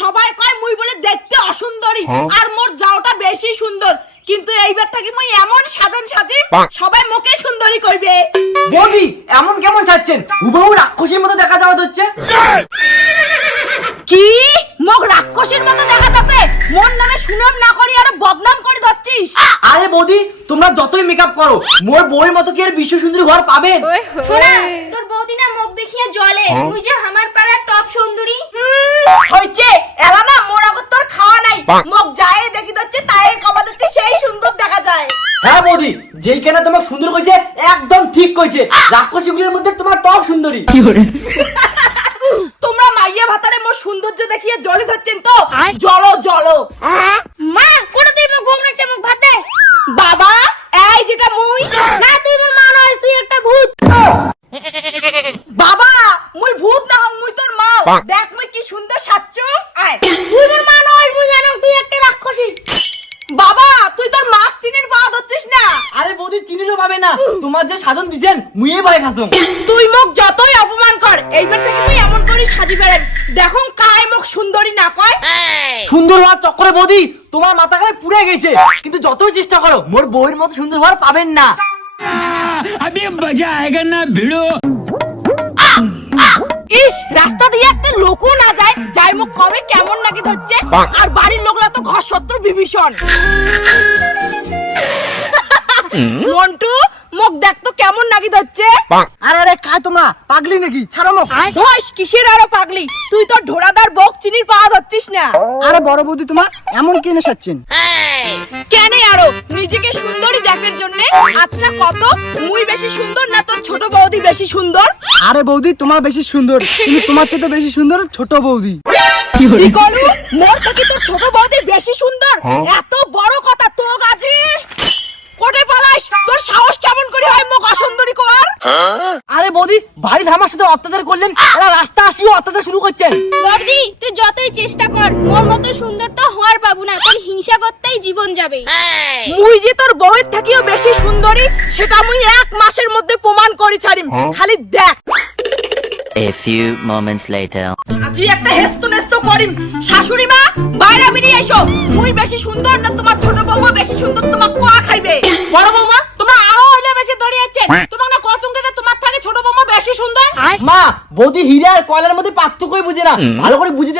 সবাই কয় মুই বলে দেখতে অসুন্দরী আর মোর যাওটা বেশি সুন্দর। কিন্তু এইবার থাকি মুই এমন সাধন সাজি? সবাই মুখে সুন্দরী কইবে। বৌদি এমন কেমন ছাড়ছেন হুবহু রাক্ষসীর মতো দেখা যাওয়া হচ্ছে। কি? মুখ রাক্ষসীর মতো দেখা যাচ্ছে? মোর নামে সুনাম না করি আর বদনাম করে ধরছিস? আরে বৌদি তোমরা যতই মেকআপ করো মোর বউয়ের মতো কি আর বিশ্ব সুন্দরী হওয়ার পাবেন শোনা তোর বৌদি না মুখ দেখিয়ে জলে তুই যে আমার পাড়ার টপ সুন্দরী। হইছে এলা না মোর আগত তোর খাওয়া নাই। মুখ যায় দেখি দচ্ছে তাই খাওয়া দচ্ছে সেই সুন্দর দেখা যায়। হ্যাঁ বৌদি যেইখানে তোমার সুন্দর কইছে একদম ঠিক কইছে। রাক্ষসীগুলির মধ্যে তোমার টপ সুন্দরী। কি করে? তোমরা মাইয়া ভাতারে মোর সৌন্দর্য দেখিয়ে জলে ধরছেন তো। জলো জলো মা কোন তুই মুখ ভোগ নাচছে মুখ ভাত দে বাবা এই যেটা মুই না তুই মোর মা নয় তুই একটা ভূত বাবা মুই ভূত না হং মুই তোর মা দেখ মুই কি সুন্দর সাচ্চু আয় তুই মোর মা নয় মুই জানো তুই একটা রাক্ষসী বাবা তুই তোর মাছ চিনির পা ধরছিস না আরে বৌদি চিনিরও পাবে না তোমার যে সাজন দিছেন মুয়ে ভাই খাসং তুই মুখ যতই অপমান কর এইবার থেকে তুই এমন করি সাজি বেড়েন। দেখো কাই মুখ সুন্দরী না কয়। সুন্দর হওয়ার চক্করে বদি তোমার মাথা খারাপ পুড়ে গেছে। কিন্তু যতই চেষ্টা করো মোর বউয়ের মতো সুন্দর হওয়ার পাবেন না। আমি মজা আয়েগা না ভিড়ো। ইস রাস্তা দিয়ে একটা লোকও না যায় যাই মুখ কবে কেমন নাকি ধরছে। আর বাড়ির লোকরা তো ঘর শত্রু বিভীষণ। মন্টু মুখ দেখ তো কেমন নাকি ধরছে আরে তোমরা পাগলি নাকি ছাড়ো মুখ ধস কিসের আরও পাগলি তুই তো ঢোড়াদার বক চিনির পাওয়া ধরছিস না আরে বড় বৌদি তোমার এমন কেন সাচ্ছেন কেন আরও নিজেকে সুন্দরী দেখার জন্য আচ্ছা কত মুই বেশি সুন্দর না তোর ছোট বৌদি বেশি সুন্দর আরে বৌদি তোমার বেশি সুন্দর কিন্তু তোমার চেয়ে বেশি সুন্দর ছোট বৌদি কি করু মোর থেকে তোর ছোট বৌদি বেশি সুন্দর এত বড় কথা তো গাজি কোটে পালাইস তোর সাহস কেমন করে হয় মুখ অসুন্দরী কর আরে বৌদি বাড়ি ধামার সাথে অত্যাচার করলেন এরা রাস্তা আসিও অত্যাচার শুরু করছেন। বর্দি তুই যতই চেষ্টা কর মোর মতো সুন্দর তো হওয়ার পাবো না তোর হিংসা করতেই জীবন যাবে। মুই যে তোর বউয়ের থেকেও বেশি সুন্দরী সেটা মুই এক মাসের মধ্যে প্রমাণ করি ছাড়িম। খালি দেখ। A few moments later. আজি একটা হেস্ত নেস্ত করিম। শাশুড়ি মা বাইরে বেরিয়ে এসো মুই বেশি সুন্দর না তোমার ছোট বউমা বেশি সুন্দর তোমার কোয়া খাইবে? বড় বউমা তোমার আরও হইলে বেশি দড়িয়েছে তোমার না কচুঙ্গিতে তোমার থেকে ছোট বউমা বেশি সুন্দর? মা বৌদি হীরা আর কয়লার মধ্যে পার্থক্যই বুঝে না। ভালো করে বুঝে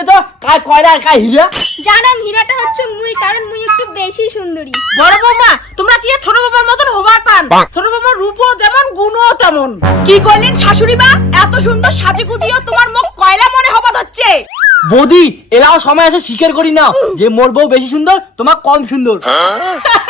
কায় কয়লা আর কায় হীরা। জানাম হীরাটা হচ্ছে মুই কারণ মুই একটু বেশি সুন্দরী। বড় বৌমা তোমরা কি ছোট বৌমার মতন হবার পান? ছোট বৌমার রূপও যেমন গুণও তেমন। কি কইলেন শাশুড়ি মা? এত সুন্দর সাজে গুজিও তোমার মুখ কয়লা মনে হবা হচ্ছে বৌদি এলাও সময় আছে স্বীকার করি না। যে মোর বউ বেশি সুন্দর তোমার কম সুন্দর। কথা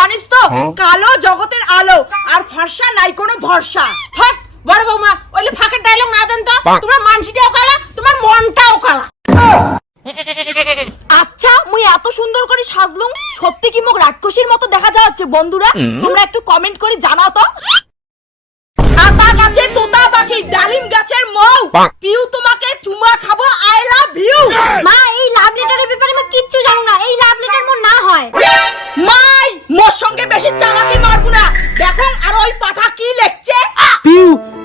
জানিস তো কালো জগতের আলো আর ফর্সা নাই কোনো ভরসা। থাক বড় বৌমা ওইলে ফাঁকের ডায়লগ না দেন তো। তোমার মানসিটাও কালা তোমার মনটাও কালা। আচ্ছা মুই এত সুন্দর করে সাজলুম সত্যি কি মুখ রাক্ষসীর মতো দেখা যাচ্ছে বন্ধুরা? তোমরা একটু কমেন্ট করে জানাও তো। আতা গাছের তোতা পাখি ডালিম গাছের মৌ। পিউ তোমাকে চুমা খাব আই লাভ ইউ মা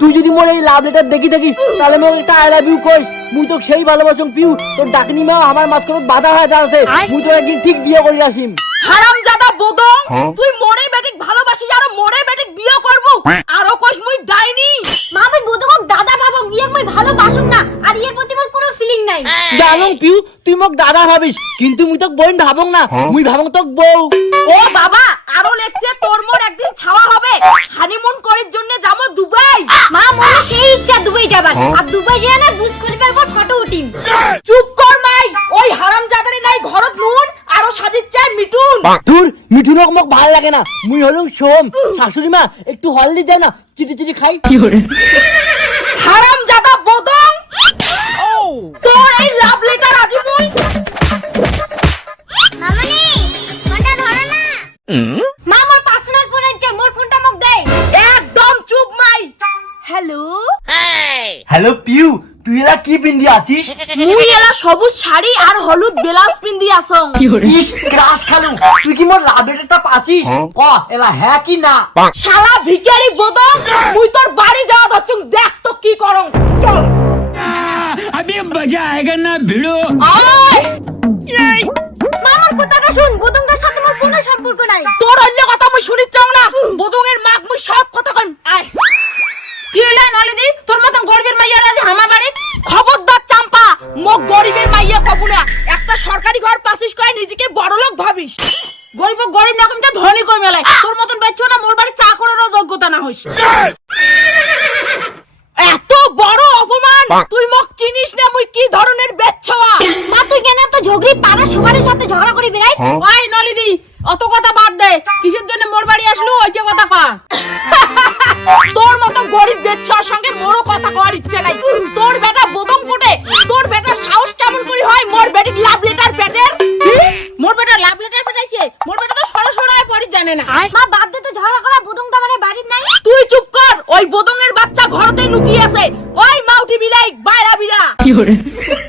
তুই যদি মোর এই লাভ লেটার দেখি থাকিস তাহলে মোর একটা আই লাভ ইউ কইস। মুই তো সেই ভালোবাসম পিউ। তোর ডাকনি মা আমার মাঝখানে বাধা হয়ে দাঁড়াছে মুই তো একদিন ঠিক বিয়ে করে আসিম। হারাম জাদা বোদং তুই মোরে বেটিক ভালোবাসিস আর মোরে বেটিক বিয়ে করব? আরও কইস মুই ডাইনি। মা আমি বোধকক দাদা ভাবং ইয়ে মুই ভালোবাসুম না। আর ইয়ের প্রতি মোর কোনো ফিলিং নাই। জানো পিউ তুই মোক দাদা ভাবিস কিন্তু মুই তোক বোন ভাবং না। মুই ভাবং তোক বউ। ও বাবা আরও লেখছে তোর মোর একদিন ছাওয়া হবে। হানিমুন করার জন্য মা মোর সেই ইচ্ছা দুবাই যাবার। আর দুবাই যেয়ে না বুঝ করিবার পর ফটো উঠিম। চুপ কর মাই ওই হারাম জাদারে নাই ঘরত নুন আরও সাজির চাই মিটুন দূর মিঠুনক মোক ভালো লাগে না। মুই হলুম সোম। শাশুড়ি মা একটু হলদি দেয় না চিটি চিটি খাই। কি জাদা বোদং হ্যালো হ্যালো পিউ তুই এরা কি পিন্দি আছিস মুই এলা সবুজ শাড়ি আর হলুদ ব্লাউজ পিন্দি আসং ইস ক্রাশ খালু তুই কি মোর লাভ লেটারটা পাচ্ছিস ক এলা হ্যাঁ কি না শালা ভিখারি বদন মুই তোর বাড়ি যাওয়া দচ্ছুং দেখ তো কি করং চল अभी मजा आएगा ना भिड़ो আয় মামার কথাটা শুন বুদুঙ্গার সাথে মোর কোনো সম্পর্ক নাই তোর অন্য কথা মুই শুনি চাও না বদঙের মাক মুই সব কথা কন আয় কি হইলা নলিদি মোক গরিবের মাইয়া কবু না। একটা সরকারি ঘর পাসিস করে নিজেকে বড়লোক ভাবিস। গরিব গরিব না কমতে ধনী কই মেলায়। তোর মতন বেচছো না মোর বাড়ি চা করারও যোগ্যতা না হইস এত বড় অপমান! তুই মোক চিনিস না মুই কি ধরনের বেচ্ছয়া মা তুই কেন তো ঝগড়ি? পাড়া সবার সাথে ঝগড়া করি বেড়াই ওই নলিদি অত কথা বাদ দে। কিসের জন্য মোর বাড়ি আসলো? ওইটা কথা কয়া। তোর মতো গরিব বেচ্ছার সঙ্গে মোরও কথা কওয়ার ইচ্ছে নাই। তোর জানে না। মা বাদ দে তো ঝগড়া করা বুদুঙ্গা মানে বাড়ির নাই। তুই চুপ কর ওই বোদঙের বাচ্চা ঘরতে লুকিয়ে আছে। ওই মাউটি বিলাই বাইরা বিরা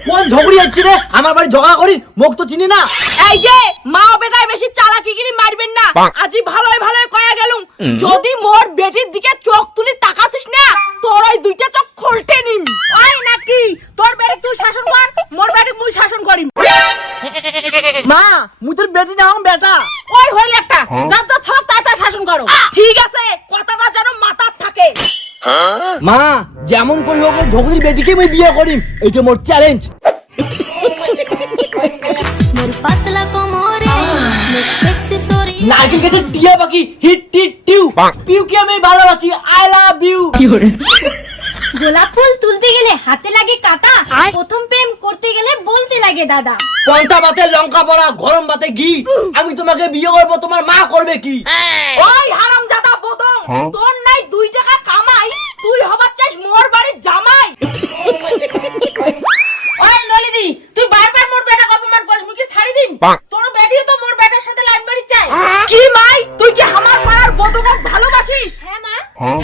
কোন ঝগড়ি হচ্ছে রে? আমার বাড়ি ঝগড়া করি মুখ তো চিনি না। এই যে মা বেটায় বেশি চালাকিগিরি মারবেন না। আজি ভালোই ভালোই কয়া গেলুম। যদি মোর বেটির দিকে চোখ তুলি তাকাছিস না তোর ওই দুইটা চোখ খুলতে নিম। ওই নাকি তোর বেটি তুই শাসন কর মোর বেটি মুই শাসন করিম। মা মুই তোর বেটি না হম বেটা। ওই হইল একটা? যা যা সব তাতা শাসন করো। ঠিক আছে কথাটা যেন মাথার থাকে। মা যেমন করি হোক ঝগড়ির বেটিকে আমি বিয়ে করিম। এইটা মোর চ্যালেঞ্জ মোর পাতলা কোমরে মোর সেক্সি নারকেল গাছের টিয়া পাখি হিট টিট টিউ। পিউকে আমি ভালোবাসি আই লাভ ইউ গোলাপ ফুল তুলতে গেলে হাতে লাগে কাটা প্রথম প্রেম করতে গেলে বলতে লাগে দাদা। পন্থা ভাতে লঙ্কা পড়া গরম ভাতে ঘি। আমি তোমাকে বিয়ে করব তোমার মা করবে কি? ওই হারাম জাদা বোদং তোর নাই দুই টাকা কামাই তুই হবার চাস মোর বাড়ির জামাই। ওই নলিদি তুই বারবার মোর বেটা অপমান করিস কি ছাড়ি দিম তোর বেটিও তো মোর বেটার সাথে লাইন মারি চাই কি মাই? তুই কি আমার পাড়ার বোদকক ভালোবাসিস হ্যাঁ মা।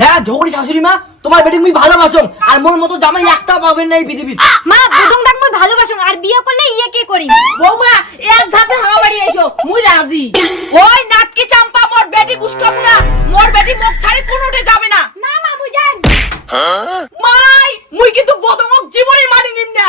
হ্যাঁ? ঝগড়ি শাশুড়ি মা। তোমার বেটি তুমি ভালোবাসো আর মোর মতো জামাই একটা পাবেন না এই পৃথিবীর মা বুদুঙ্গাক মই ভালোবাসুং আর বিয়ে করলে ইয়ে কে করি বৌমা এক ঝাপে হাওয়া বাড়ি এসো মুই রাজি। ওই নাটকি চাম্পা মোর বেটি না। মোর বেটি মুখ ছাড়ি কোনোটে যাবে না। না মা মুই মাই মুই কিন্তু বোদকক জীবনে মানি নিম না।